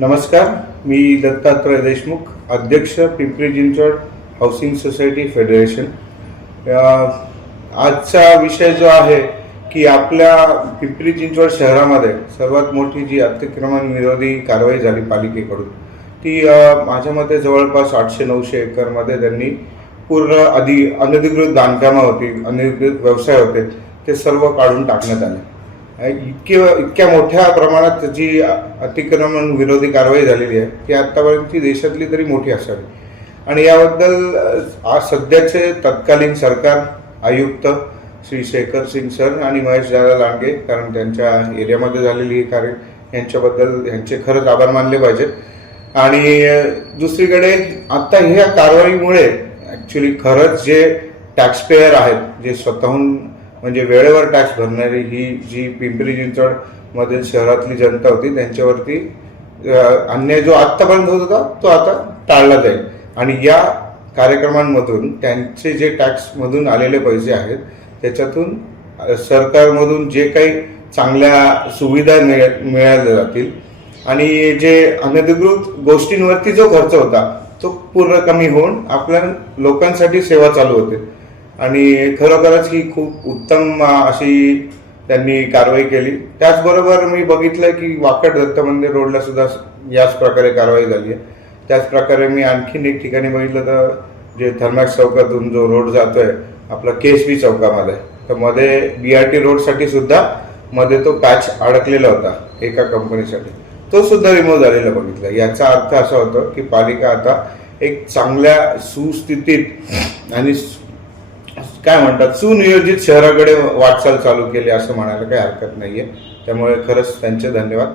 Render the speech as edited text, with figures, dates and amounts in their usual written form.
नमस्कार, मी दत्तात्रय देशमुख, अध्यक्ष Pimpri Chinchwad housing society federation. आजचा विषय जो आहे की आपल्या पिंपरी चिंचवड शहरामध्ये सर्वात मोठी जी अतिक्रमण विरोधी कारवाई झाली पालिकेकडून, ती माझ्या मते जवळपास 800-900 एकरमध्ये त्यांनी पूर्ण आधी अनधिकृत बांधकामं होती, अनधिकृत व्यवसाय होते, ते सर्व काढून टाकण्यात आले। इतक्या मोठ्या प्रमाणात जी अतिक्रमण विरोधी कारवाई झालेली आहे ती आतापर्यंतची देशातली तरी मोठी असावी। आणि याबद्दल आज सध्याचे तत्कालीन सरकार आयुक्त श्री शेखर सिंग सर आणि महेश दादा लांडगे, कारण त्यांच्या एरियामध्ये झालेली ही कार्य, यांच्याबद्दल यांचे खरंच आभार मानले पाहिजेत। आणि दुसरीकडे आता ह्या कारवाईमुळे ॲक्च्युली खरंच जे टॅक्स पेयर आहेत, जे स्वतःहून म्हणजे वेळेवर टॅक्स भरणारी ही जी पिंपरी चिंचवड मधील शहरातली जनता होती, त्यांच्यावरती अन्याय जो आत्तापर्यंत होत होता तो आता टाळला जाईल। आणि या कार्यक्रमांमधून त्यांचे जे टॅक्समधून आलेले पैसे आहेत त्याच्यातून सरकारमधून जे काही चांगल्या सुविधा मिळाल्या जातील आणि जे अनधिकृत गोष्टींवरती जो खर्च होता तो पूर्ण कमी होऊन आपल्या लोकांसाठी सेवा चालू होते। आणि खरोखरच ही खूप उत्तम अशी त्यांनी कारवाई केली। त्याचबरोबर मी बघितलं की वाकड दत्त मंदिर रोडला सुद्धा याच प्रकारे कारवाई झाली आहे। त्याच प्रकारे मी आणखीन एक ठिकाणी बघितलं तर जे थर्मॅक्स चौकातून जो रोड जातोय आपला केसबी चौकामध्ये, तर मध्ये BRT रोडसाठी सुद्धा मध्ये तो पॅच अडकलेला होता एका कंपनीसाठी, तो सुद्धा रिमूव्ह झालेला बघितला। याचा अर्थ असा होतो की पालिका आता एक चांगल्या सुस्थितीत आणि काय म्हणतात सुनियोजित शहराकडे वाटचाल चालू केली असं म्हणायला काही हरकत नाहीये। त्यामुळे खरंच त्यांचे धन्यवाद।